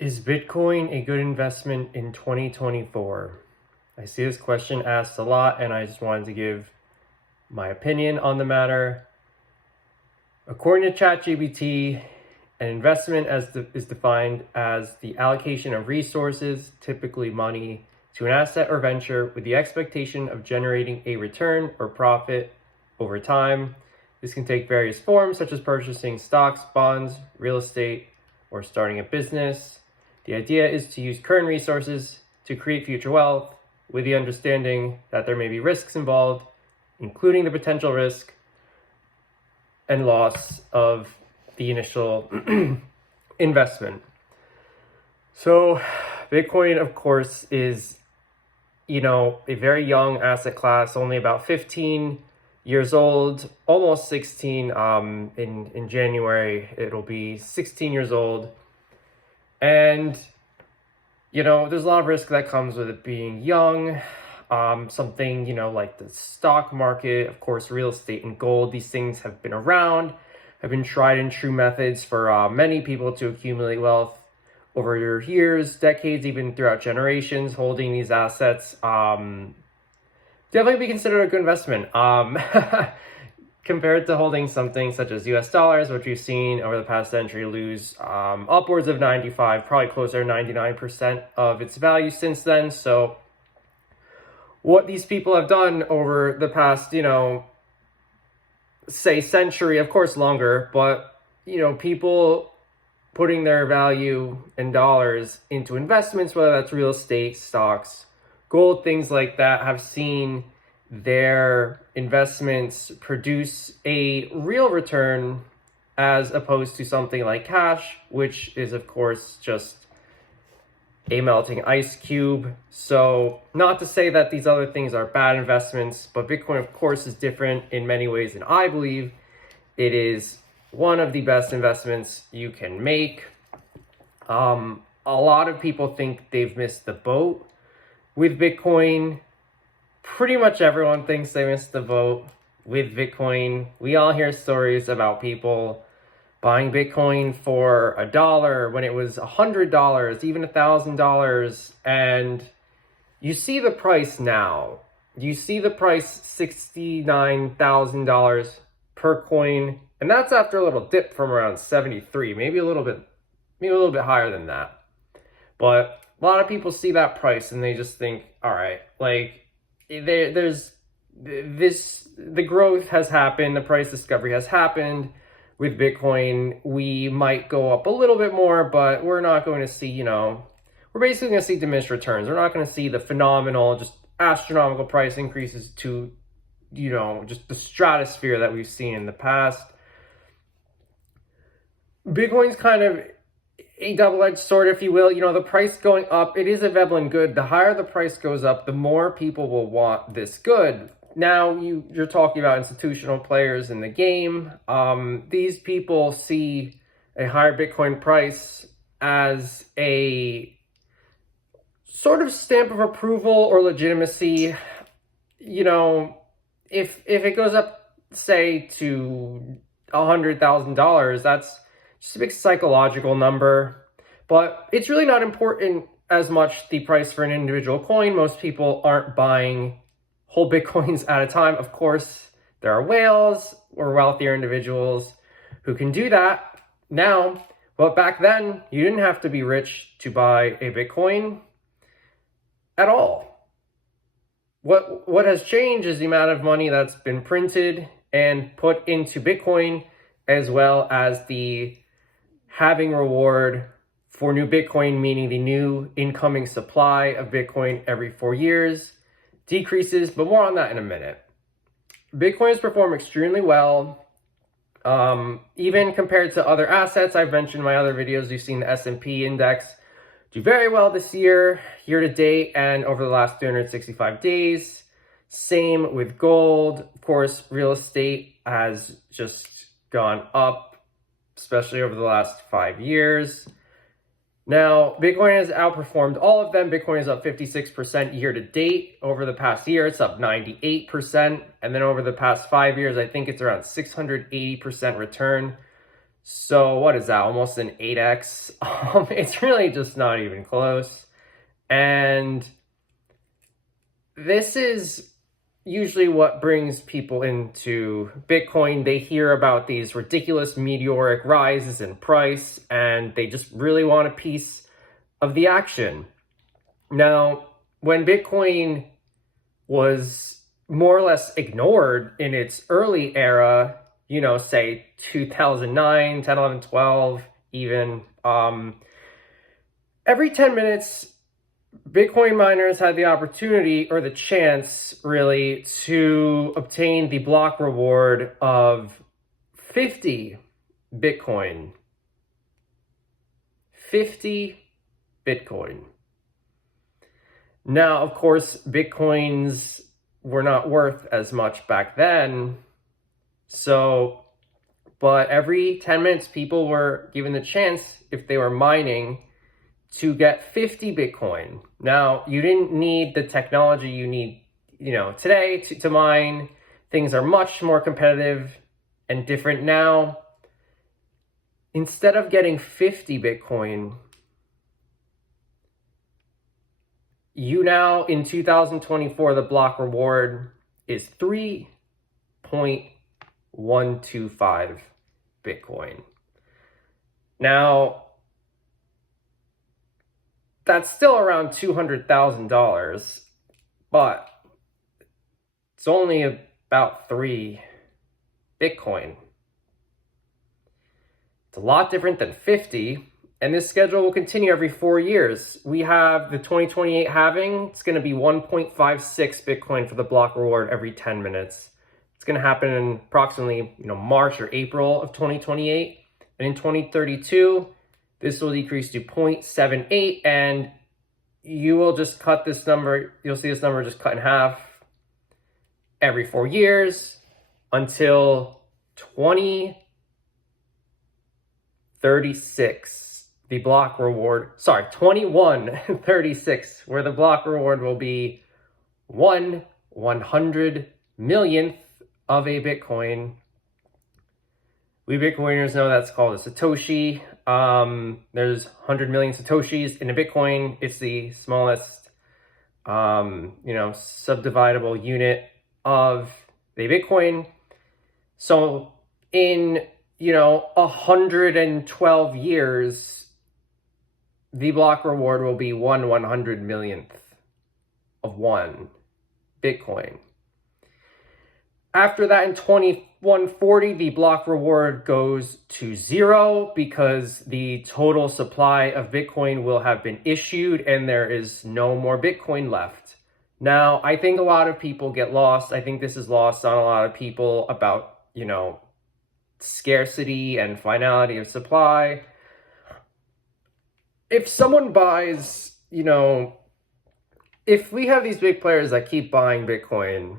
Is Bitcoin a good investment in 2024? I see this question asked a lot, and I just wanted to give my opinion on the matter. According to ChatGPT, an investment is defined as the allocation of resources, typically money, to an asset or venture with the expectation of generating a return or profit over time. This can take various forms, such as purchasing stocks, bonds, real estate, or starting a business. The idea is to use current resources to create future wealth with the understanding that there may be risks involved, including the potential risk and loss of the initial investment. So Bitcoin, of course, is, a very young asset class, only about 15 years old, almost 16. In January, it'll be 16 years old. And, there's a lot of risk that comes with it being young. Something, like the stock market, of course, real estate and gold, these things have been around, have been tried and true methods for many people to accumulate wealth over years, decades, even throughout generations. Holding these assets definitely be considered a good investment. Compared to holding something such as US dollars, which we've seen over the past century lose upwards of 95, probably closer to 99% of its value since then. So what these people have done over the past, say century, of course longer, but, people putting their value in dollars into investments, whether that's real estate, stocks, gold, things like that, have seen their investments produce a real return as opposed to something like cash, which is, of course, just a melting ice cube. So not to say that these other things are bad investments, but Bitcoin, of course, is different in many ways, and I believe it is one of the best investments you can make. A lot of people think they've missed the boat with Bitcoin. Pretty much everyone thinks they missed the boat with Bitcoin. We all hear stories about people buying Bitcoin for $1 when it was $100, even $1,000. And you see the price now. You see the price $69,000 per coin. And that's after a little dip from around 73, maybe a little bit higher than that. But a lot of people see that price and they just think, all right, the growth has happened, the price discovery has happened. With Bitcoin, we might go up a little bit more, but we're not going to see, we're basically going to see diminished returns. We're not going to see the phenomenal, just astronomical price increases to, just the stratosphere that we've seen in the past. Bitcoin's kind of a double-edged sword, if you will. The price going up, it is a Veblen good. The higher the price goes up, the more people will want this good. Now, you're talking about institutional players in the game. These people see a higher Bitcoin price as a sort of stamp of approval or legitimacy. If it goes up, say, to $100,000, that's just a big psychological number. But it's really not important as much the price for an individual coin. Most people aren't buying whole Bitcoins at a time. Of course, there are whales or wealthier individuals who can do that now. But back then, you didn't have to be rich to buy a Bitcoin at all. What has changed is the amount of money that's been printed and put into Bitcoin, as well as the halving reward for new Bitcoin, meaning the new incoming supply of Bitcoin every 4 years decreases, but more on that in a minute. Bitcoin has performed extremely well, even compared to other assets. I've mentioned in my other videos, you've seen the S&P index do very well this year to date, and over the last 365 days. Same with gold. Of course, real estate has just gone up, especially over the last 5 years. Now, Bitcoin has outperformed all of them. Bitcoin is up 56% year to date. Over the past year, it's up 98%. And then over the past 5 years, I think it's around 680% return. So what is that? Almost an 8x. It's really just not even close. And this is usually what brings people into Bitcoin. They hear about these ridiculous meteoric rises in price, and they just really want a piece of the action. Now, when Bitcoin was more or less ignored in its early era, say 2009, 10, 11, 12, even, every 10 minutes, Bitcoin miners had the opportunity or the chance, really, to obtain the block reward of 50 Bitcoin. 50 Bitcoin. Now, of course, Bitcoins were not worth as much back then. But every 10 minutes, people were given the chance, if they were mining, to get 50 Bitcoin. Now, you didn't need the technology you need, today to mine. Things are much more competitive and different now. Instead of getting 50 Bitcoin, in 2024, the block reward is 3.125 Bitcoin. Now, that's still around $200,000, but it's only about 3 Bitcoin. It's a lot different than 50. And this schedule will continue every 4 years. We have the 2028 halving. It's going to be 1.56 Bitcoin for the block reward every 10 minutes. It's going to happen in approximately, March or April of 2028. And in 2032, this will decrease to 0.78, and you will just cut this number. You'll see this number just cut in half every 4 years until 2036. The block reward, 2136, where the block reward will be 1/100 millionth of a Bitcoin. We Bitcoiners know that's called a Satoshi. There's 100 million Satoshis in a Bitcoin. It's the smallest, subdividable unit of the Bitcoin. So in, 112 years, the block reward will be 1/100 millionth of 1 Bitcoin. After that, in 2140, the block reward goes to 0 because the total supply of Bitcoin will have been issued and there is no more Bitcoin left. Now, I think a lot of people get lost. I think this is lost on a lot of people about, scarcity and finality of supply. If someone buys, if we have these big players that keep buying Bitcoin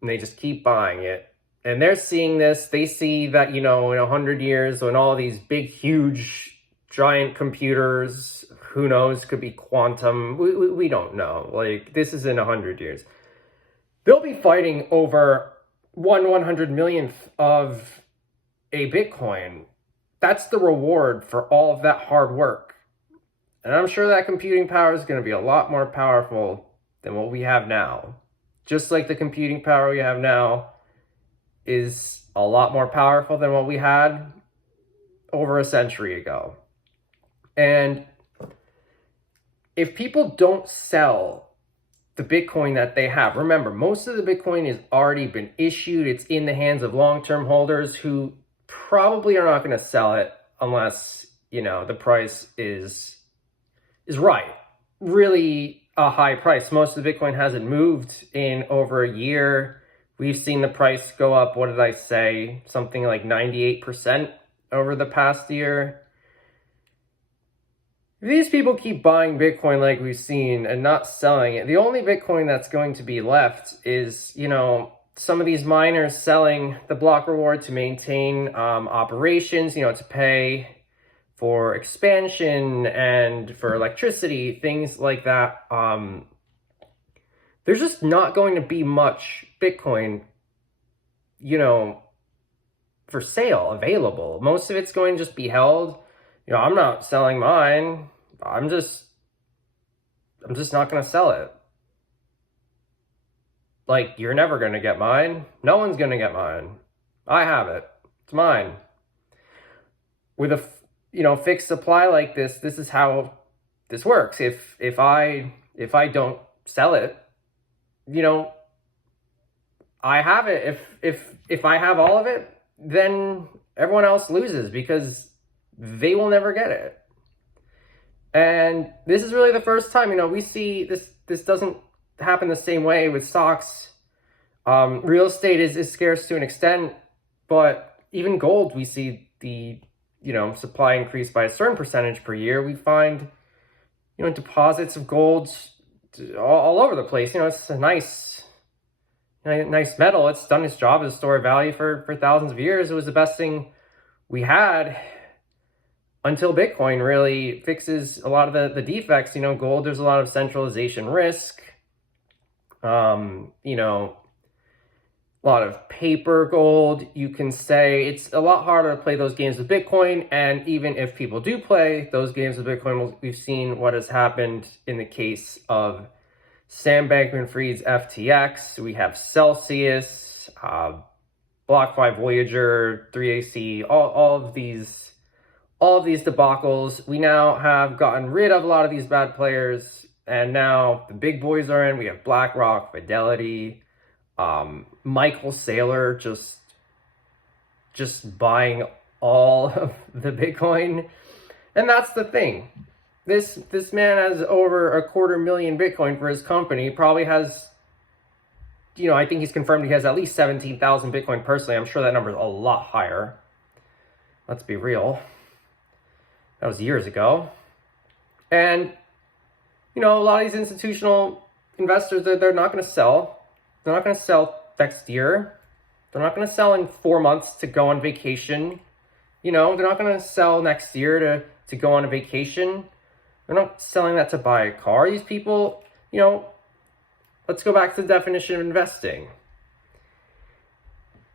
and they just keep buying it, and they're seeing this, they see that, in 100 years, when all these big, huge, giant computers, who knows, could be quantum, we don't know. This is in 100 years. They'll be fighting over 1/100 millionth of a Bitcoin. That's the reward for all of that hard work. And I'm sure that computing power is going to be a lot more powerful than what we have now. Just like the computing power we have now is a lot more powerful than what we had over a century ago. And if people don't sell the Bitcoin that they have, remember, most of the Bitcoin has already been issued. It's in the hands of long-term holders who probably are not going to sell it unless, the price is right. Really a high price. Most of the Bitcoin hasn't moved in over a year. We've seen the price go up, what did I say? Something like 98% over the past year. If these people keep buying Bitcoin like we've seen and not selling it, the only Bitcoin that's going to be left is, some of these miners selling the block reward to maintain operations, to pay for expansion and for electricity, things like that. There's just not going to be much Bitcoin, for sale available. Most of it's going to just be held. You know, I'm not selling mine. I'm just not going to sell it. Like, you're never going to get mine. No one's going to get mine. I have it. It's mine. With a, fixed supply like this, this is how this works. If I don't sell it, I have it. If I have all of it, then everyone else loses because they will never get it. And this is really the first time, we see this doesn't happen the same way with stocks. Real estate is scarce to an extent, but even gold, we see the, supply increase by a certain percentage per year. We find, deposits of gold all over the place. It's a nice metal. It's done its job as a store of value for thousands of years. It was the best thing we had until Bitcoin really fixes a lot of the defects. Gold, there's a lot of centralization risk. A lot of paper gold. You can say it's a lot harder to play those games with Bitcoin. And even if people do play those games with Bitcoin, we've seen what has happened in the case of Sam Bankman-Fried's FTX. We have Celsius, BlockFi Voyager, 3AC, all of these debacles. We now have gotten rid of a lot of these bad players, and now the big boys are in. We have BlackRock, Fidelity, Michael Saylor just buying all of the Bitcoin. And that's the thing. This man has over 250,000 Bitcoin for his company. Probably has, I think he's confirmed he has at least 17,000 Bitcoin personally. I'm sure that number is a lot higher. Let's be real. That was years ago. And, a lot of these institutional investors, they're not going to sell. They're not going to sell next year. They're not going to sell in 4 months to go on vacation. They're not going to sell next year to go on a vacation. They're not selling that to buy a car. These people, let's go back to the definition of investing.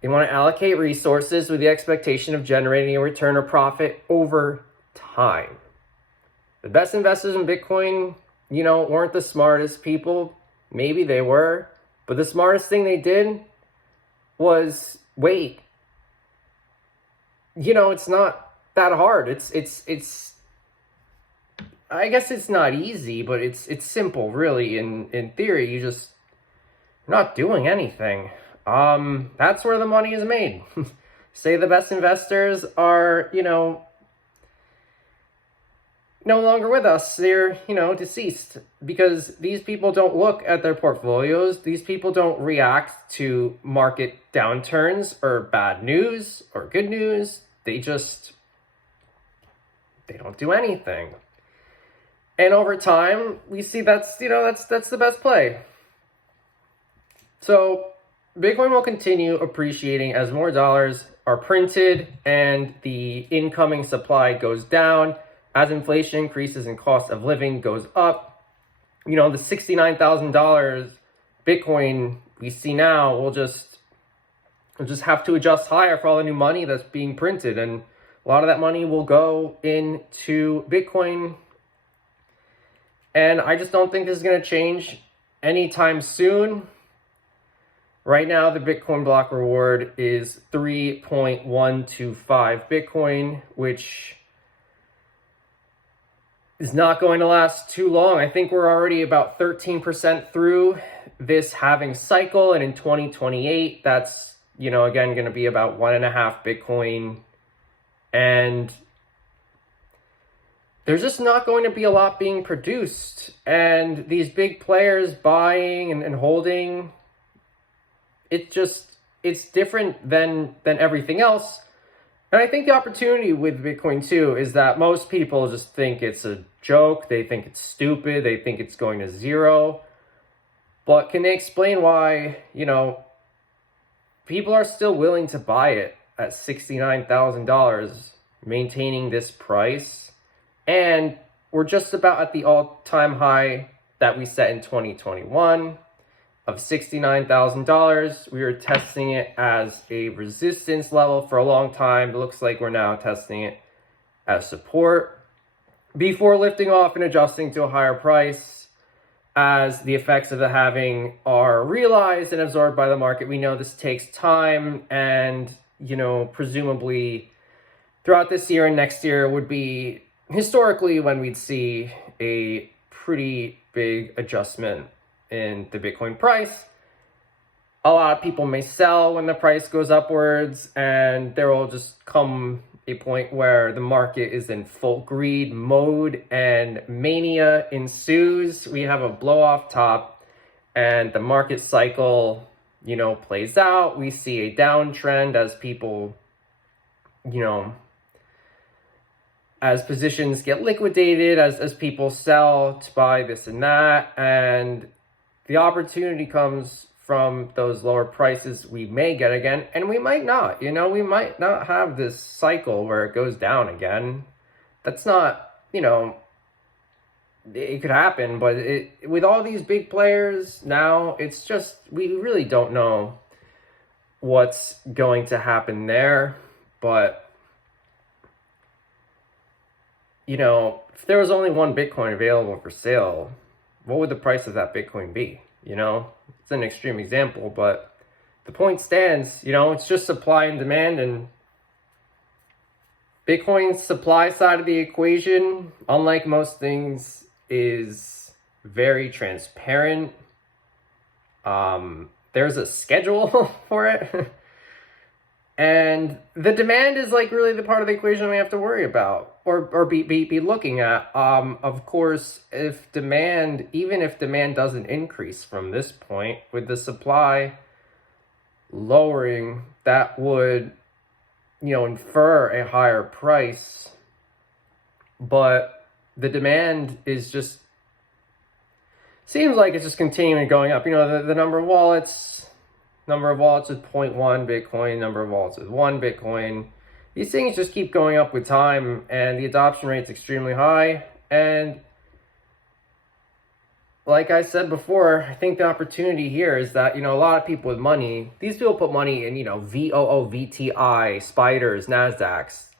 They want to allocate resources with the expectation of generating a return or profit over time. The best investors in Bitcoin, weren't the smartest people. Maybe they were. But the smartest thing they did was wait. It's not that hard. It's I guess it's not easy, but it's simple, really. In theory, you're not doing anything. That's where the money is made. Say the best investors are, no longer with us. They're, deceased, because these people don't look at their portfolios. These people don't react to market downturns or bad news or good news. They don't do anything. And over time, we see that's the best play. So Bitcoin will continue appreciating as more dollars are printed and the incoming supply goes down. As inflation increases and cost of living goes up, the $69,000 Bitcoin we see now will just have to adjust higher for all the new money that's being printed. And a lot of that money will go into Bitcoin. And I just don't think this is going to change anytime soon. Right now, the Bitcoin block reward is 3.125 Bitcoin, which is not going to last too long. I think we're already about 13% through this halving cycle. And in 2028, that's, again, going to be about 1.5 Bitcoin. And there's just not going to be a lot being produced. And these big players buying and holding, it's different than everything else. And I think the opportunity with Bitcoin too is that most people just think it's a joke. They think it's stupid. They think it's going to zero. But can they explain why, people are still willing to buy it at $69,000, maintaining this price? And we're just about at the all-time high that we set in 2021. of $69,000. We were testing it as a resistance level for a long time. It looks like we're now testing it as support before lifting off and adjusting to a higher price as the effects of the halving are realized and absorbed by the market. We know this takes time, and presumably throughout this year and next year would be historically when we'd see a pretty big adjustment in the Bitcoin price. A lot of people may sell when the price goes upwards, and there will just come a point where the market is in full greed mode and mania ensues. We have a blow off top and the market cycle, plays out. We see a downtrend as people, as positions get liquidated, as people sell to buy this and that, and the opportunity comes from those lower prices we may get again, and we might not. We might not have this cycle where it goes down again. That's not, it could happen, but with all these big players now, it's just, we really don't know what's going to happen there. But, if there was only one Bitcoin available for sale, what would the price of that Bitcoin be? It's an extreme example, but the point stands. It's just supply and demand, and Bitcoin's supply side of the equation, unlike most things, is very transparent. There's a schedule for it. And the demand is really the part of the equation we have to worry about or be looking at. Of course, even if demand doesn't increase from this point, with the supply lowering, that would, infer a higher price. But the demand seems like it's just continuing going up. The number of wallets with 0.1 Bitcoin, number of wallets with 1 Bitcoin. These things just keep going up with time, and the adoption rate's extremely high. And like I said before, I think the opportunity here is that, a lot of people with money, these people put money in, VOO, VTI, Spiders, NASDAQs.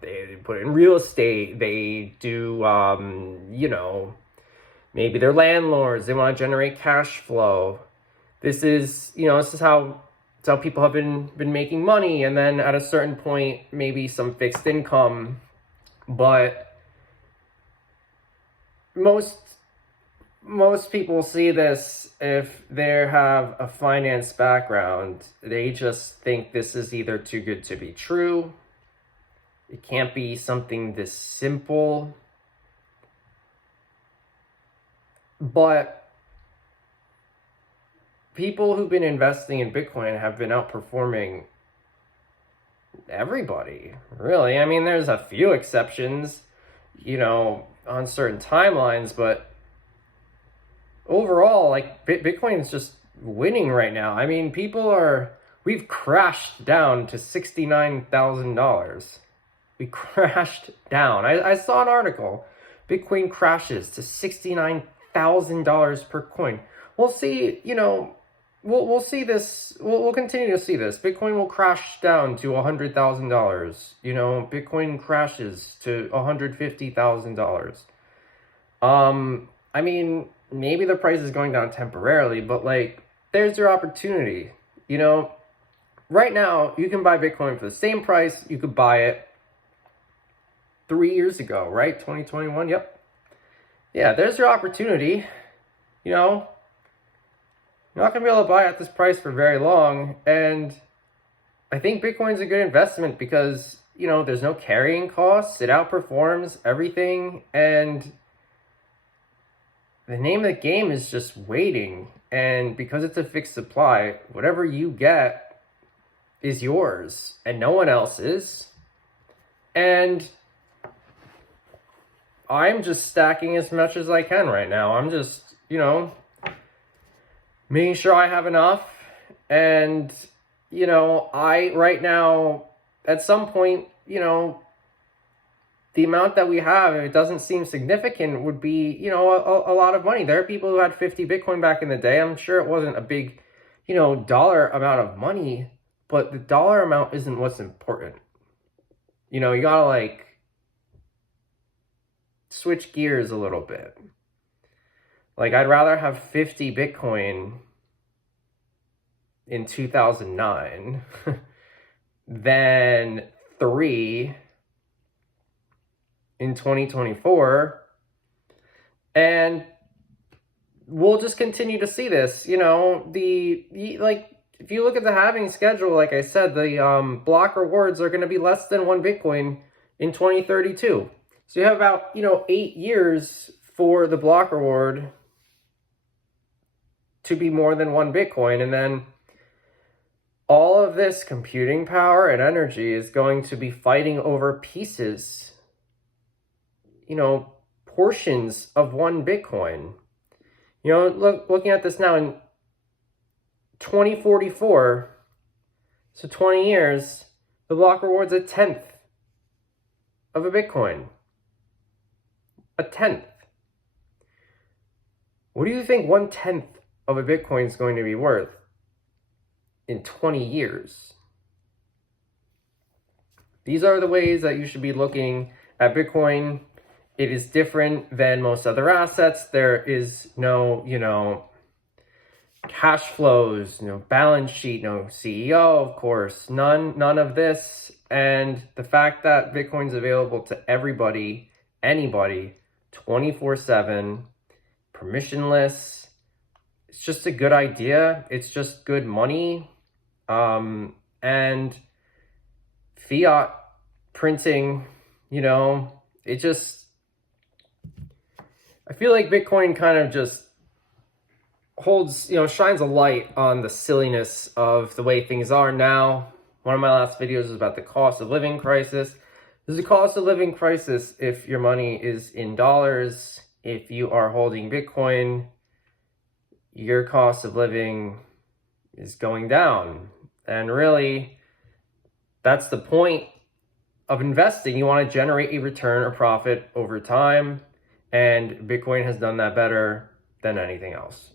They put it in real estate. They do, maybe they're landlords. They want to generate cash flow. This is how people have been making money, and then at a certain point, maybe some fixed income. But most people see this, if they have a finance background, they just think this is either too good to be true. It can't be something this simple. But people who've been investing in Bitcoin have been outperforming everybody, really. I mean, there's a few exceptions, on certain timelines, but overall, Bitcoin is just winning right now. I mean, we've crashed down to $69,000. We crashed down. I saw an article. Bitcoin crashes to $69,000 per coin. We'll see, we'll see this. We'll continue to see this. Bitcoin will crash down to $100,000. Bitcoin crashes to $150,000. I mean, maybe the price is going down temporarily, but there's your opportunity. Right now you can buy Bitcoin for the same price you could buy it 3 years ago, right? 2021. Yep. Yeah, there's your opportunity. You're not going to be able to buy at this price for very long. And I think Bitcoin's a good investment because, there's no carrying costs. It outperforms everything. And the name of the game is just waiting. And because it's a fixed supply, whatever you get is yours and no one else's. And I'm just stacking as much as I can right now. I'm just, making sure I have enough. And, right now, at some point, the amount that we have, if it doesn't seem significant, would be, you know, a lot of money. There are people who had 50 Bitcoin back in the day. I'm sure it wasn't a big, you know, dollar amount of money, but the dollar amount isn't what's important. You know, you gotta like switch gears a little bit. Like, I'd rather have 50 Bitcoin in 2009 than 3 in 2024. And we'll just continue to see this. You know, like, if you look at the halving schedule, like I said, the block rewards are going to be less than 1 Bitcoin in 2032. So you have about, you know, 8 years for the block reward to be more than 1 Bitcoin. And then all of this computing power and energy is going to be fighting over pieces, you know, portions of 1 Bitcoin. You know, looking at this now in 2044, so 20 years, the block reward's 1/10 of a Bitcoin. 1/10. What do you think 1/10 of a Bitcoin is going to be worth in 20 years? These are the ways that you should be looking at Bitcoin. It is different than most other assets. There is no, you know, cash flows, no balance sheet, no CEO, of course, none of this. And the fact that Bitcoin's available to everybody, anybody, 24/7, permissionless, it's just a good idea. It's just good money. And fiat printing, you know, it just, I feel like Bitcoin kind of just holds, you know, shines a light on the silliness of the way things are now. One of my last videos is about the cost of living crisis. There's a cost of living crisis if your money is in dollars. If you are holding Bitcoin, your cost of living is going down. And really, that's the point of investing. You want to generate a return or profit over time, and Bitcoin has done that better than anything else.